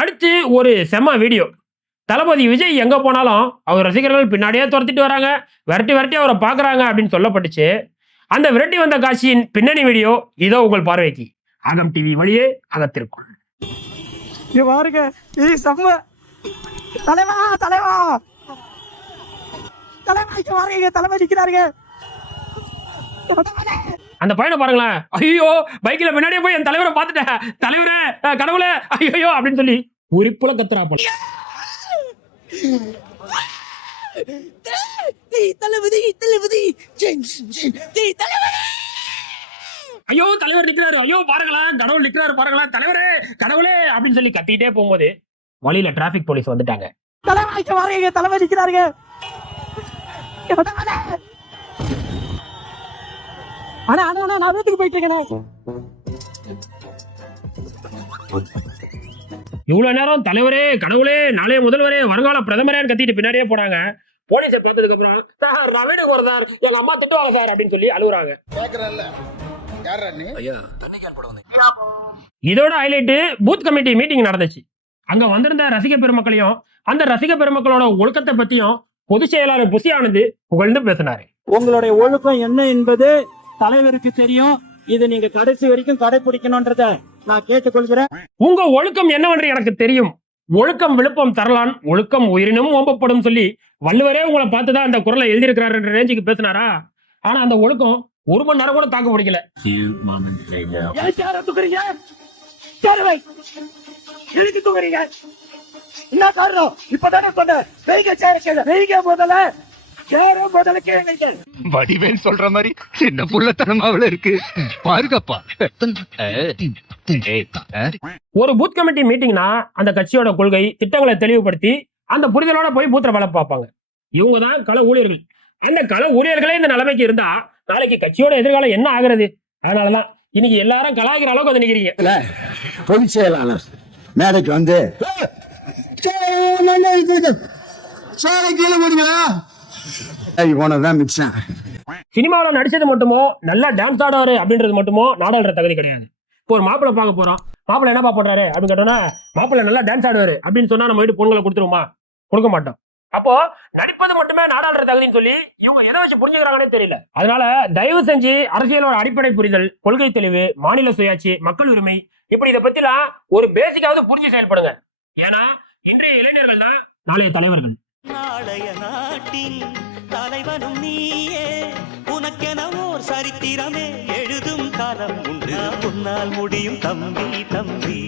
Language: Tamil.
அடுத்து ஒரு செம்ம வீடியோ. தளபதி விஜய் எங்க போனாலும் அவர் ரசிகர்கள் பின்னாடியே துரத்திட்டு வராங்க. விரட்டி விரட்டி அவரை பார்க்குறாங்க அப்படின்னு சொல்லப்பட்டுச்சு. அந்த விரட்டி வந்த காட்சியின் பின்னணி வீடியோ இதோ உங்கள் பார்வைக்கு. அகம் டிவி வழியே அகத்திற்குள். இங்க பாருங்க, இது செம்ம. தலைவா தலைவா தலைவா, இங்க பாருங்க, தலைவா நிக்கிறாருங்க. அந்த பையனை பாருங்களேன். ஐயோ, பைக்ல பின்னாடியே போய் என் தலைவரை பார்த்துட்டேன். தலைவரே, கடவுளே, ஐயோ அப்படின்னு சொல்லி உரிப்புல கத்துறாப்ப. தளபதி தளபதி ஐயோ தலைவர் நிக்கிறாரு, ஐயோ பாருங்களேன், கடவுள் நிக்கிறாரு பாருங்களேன், தலைவரே கடவுளே அப்படின்னு சொல்லி கத்திட்டே போகும்போது வழியில டிராபிக் போலீஸ் வந்துட்டாங்க. தலைவா இங்க பாருங்க, தலைவா நிக்கிறாருங்க. அண்ணா அண்ணா அண்ணா, நான் வீட்டுக்கு போயிட்டு இருக்கேன். இவ்வளவு நேரம் தலைவரே கடவுளே நாளைய முதல்வரே வருங்கால பிரதமரேன்னு கத்திட்டு பின்னாடியே போனாங்க. போலீஸை பார்த்ததுக்கு அப்புறம் சார் நான் வீட்டுக்கு வரேன் சார், எங்க அம்மா திட்டுவாங்க சார் அப்படின்னு சொல்லி அழுகுறாங்க. இதோட ஹைலைட் பூத் கமிட்டி மீட்டிங் நடந்துச்சு. அங்க வந்திருந்த ரசிக பெருமக்களையும் அந்த ரசிக பெருமக்களோட ஒழுக்கத்தை பத்தியும் பொதுச் செயலாளர் புசி ஆனந்த் புகழ்ந்து பேசினாரு. உங்களுடைய ஒழுக்கம் என்ன என்பது தலைவருக்கு தெரியும். இது நீங்க கடைசி வரைக்கும் கடைபிடிக்கணும்ன்றத நான் கேட்டுக்கொள்கிறேன். உங்க ஒழுக்கம் என்னவென்று எனக்கு தெரியும். ஒழுக்கம் விழுப்பம் தரலான், ஒழுக்கம் உயிரினும் ஓம்பப்படும் சொல்லி வள்ளுவரே உங்களை பார்த்துதான் அந்த குரலை எழுதியிருக்கிறாருன்ற ரேஞ்சுக்கு பேசினாரா. ஆனா அந்த ஒழுக்கம் ஒரு மணி நேரம் கூட தாக்கு பிடிக்கல. என்ன காரணம்? இப்பதானே சொன்னேன், வடிவேல் சொல்ற மாதிரி சின்ன புள்ளத்தனமாவில இருக்கு பாருங்கப்பா. ஒரு பூத் கமிட்டி மீட்டிங்னா அந்த கட்சியோட கொள்கை திட்டங்களை தெளிவுபடுத்தி அந்த புரிதலோட போய் பூத்துல வேலை பார்ப்பாங்க. இவங்க தான் கள ஊழியர்கள். அந்த கள ஊழியர்களே இந்த நிலைமைக்கு இருந்தா நாளைக்கு கட்சியோட எதிர்காலம் என்ன ஆகுறது? அதனாலதான் இன்னைக்கு எல்லாரும் கலாய்க்கிற அளவுக்கு வந்து நிக்கிறீங்க. பொதுச் செயலாளர் மேடைக்கு வந்து சினிமாவில் நடிச்சது மட்டுமோ நல்லா டான்ஸ் ஆடுவாரு அப்படின்றது மட்டுமோ நாடாளுற தகுதி கிடையாது. இப்போ ஒரு மாப்பிள்ளை பார்க்க போறோம், மாப்பிள்ளை என்னப்பா பண்றாரு அப்படின்னு கேட்டோம்னா மாப்பிள்ளை நல்லா டான்ஸ் ஆடுவாரு அப்படின்னு சொன்னா நம்ம வீட்டு பொண்ணுங்களை கொடுத்துருவோமா? கொடுக்க மாட்டோம். அப்போ நடிப்பது மட்டுமே நாடாளுற தகுதின்னு சொல்லி இவங்க எதை வச்சு புரிஞ்சுக்கிறாங்கன்னே தெரியல. அதனால தயவு செஞ்சு அரசியலோட அடிப்படை புரிதல், கொள்கை தெளிவு, மாநில சுயாட்சி, மக்கள் உரிமை இப்படி இதை பத்திலாம் ஒரு பேசிக்காவது புரிஞ்சு செயல்படுங்க. ஏன்னா இன்றைய இளைஞர்கள் தான் நாளைய தலைவர்கள். நாளைய நாட்டின் தலைவனும் நீயே, உனக்கென ஓர் சரித்திரமே எழுதும் காலம் உண்டு. முன்னால் முடியும் தம்பி தம்பி.